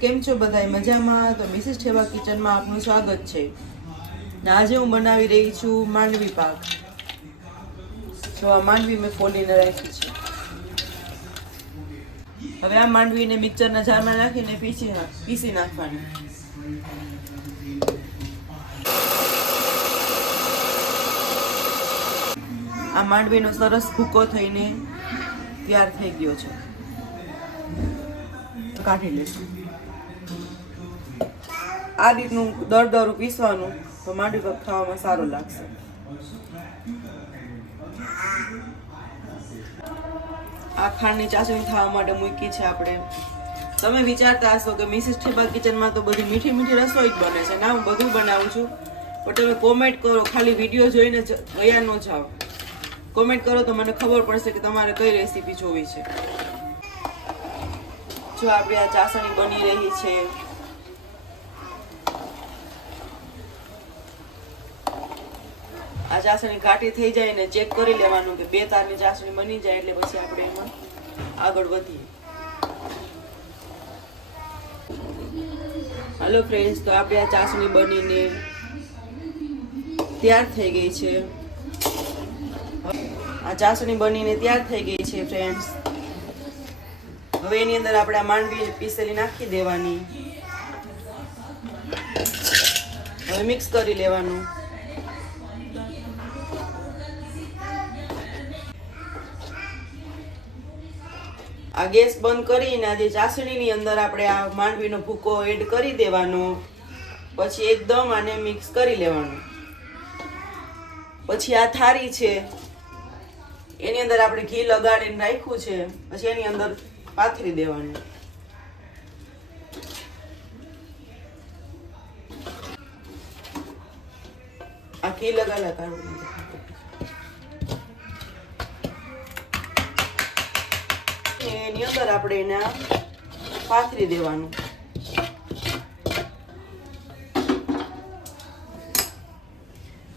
કેમ છો બધાય? મજામાં? તો મિસિસ ઠેવા કિચનમાં આપનું સ્વાગત છે. આજે હું બનાવી રહી છું માંડવી પાક. તો આ માંડવી મેં ફોલીને રાખી છે. હવે આ માંડવીને મિક્સરના જારમાં નાખીને પીસી પીસી નાખવાની. આ માંડવીનો સરસ ભૂકો થઈને તૈયાર થઈ ગયો છે. કાઢી લેશું. આ રીતનું દર દરું પીસવાનું તો માંડી પાક ખાવામાં સારું લાગશે. આ ખાંડની ચાસણી ખાવા માટે મૂકી છે આપણે. તમે વિચારતા હશો કે મિસિસ ઠેબા કિચનમાં તો બધી મીઠી મીઠી રસોઈ જ બને છે. ના, હું બધું બનાવું છું. પણ તમે કોમેન્ટ કરો, ખાલી વીડિયો જોઈને ગયા ન જાઓ કોમેન્ટ કરો તો મને ખબર પડશે કે તમારે કઈ રેસીપી જોવી છે. જો આપણે આ ચાસણી બની રહી છે. આ ચાસણી કાટી થઈ જાય ને ચેક કરી લેવાનું કે બે તારની ચાસણી બની જાય એટલે પછી આપણે એમાં આગળ વધીએ. હાલો ફ્રેન્ડ્સ તો આપણે આ ચાસણી બનીને તૈયાર થઈ ગઈ છે. આ ચાસણી બનીને તૈયાર થઈ ગઈ છે ફ્રેન્ડ્સ હવે એની અંદર આપણે આ માંડવી પીસેલી નાખી દેવાની. હવે મિક્સ કરી લેવાનું. આ ગેસ બંધ કરીને આ જે ચાસણીની અંદર આપણે આ માંડવીનો ભૂકો એડ કરી દેવાનો. પછી એકદમ આને મિક્સ કરી લેવાનું. પછી આ થારી છે. એની અંદર આપણે ઘી લગાડીને રાખ્યું છે. પછી એની અંદર પાથરી દેવાનું. આ ઘી લગાડલા કાઢું એની અંદર આપણે એને પાથરી દેવાનું.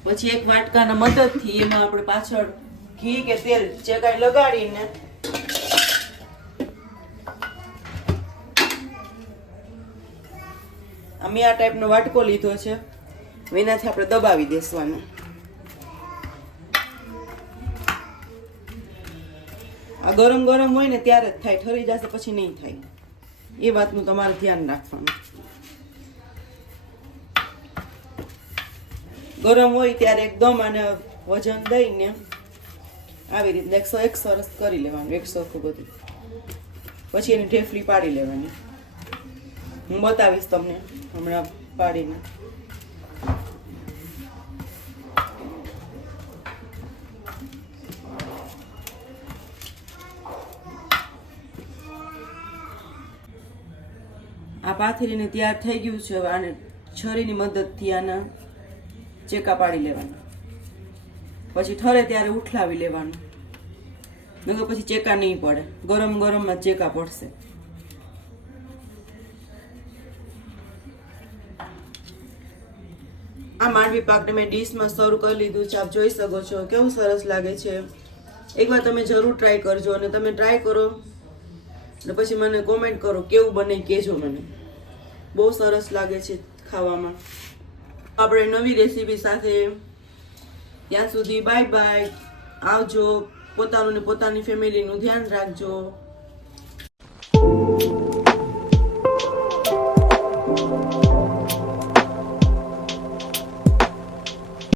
પછી એક વાટકાના મદદથી એમાં આપણે પાછળ ઘી કે તેલ જે કાંઈ લગાડીને અમે આ ટાઈપનો વાટકો લીધો છે. એનાથી આપણે દબાવી દેસવાનું. આ ગરમ ગરમ હોય ને ત્યારે જ થાય, ઠરી જશે પછી નહીં થાય. એ વાતનું તમારે ધ્યાન રાખવાનું. ગરમ હોય ત્યારે એકદમ આને વજન દઈને આવી રીતના એકસો એક સરસ કરી લેવાનું, એકસો બધું. પછી એની ઢેફલી પાડી લેવાની. હું બતાવીશ તમને. હમણાં પાડીને. આ પાથરીને તૈયાર થઈ ગયું છે હવે આને છરીની મદદથી આના ચેકા પાડી લેવાના. પછી ઠરે ત્યારે ઉઠલાવી લેવાનું. નકર પછી ચેકા નહીં પડે. ગરમ ગરમમાં ચેકા પડશે. આ માંડવી પાકને મેં ડીશમાં સર્વ કરી લીધું છે, આપ જોઈ શકો છો કેવું સરસ લાગે છે. એકવાર તમે જરૂર ટ્રાય કરજો અને તમે ટ્રાય કરો ને પછી મને કોમેન્ટ કરો કેવું બને કહેજો મને. બહુ સરસ લાગે છે ખાવામાં. આપણે નવી રેસીપી સાથે ત્યાં સુધી બાય બાય આવજો. પોતાનું ને પોતાની ફેમિલીનું ધ્યાન રાખજો.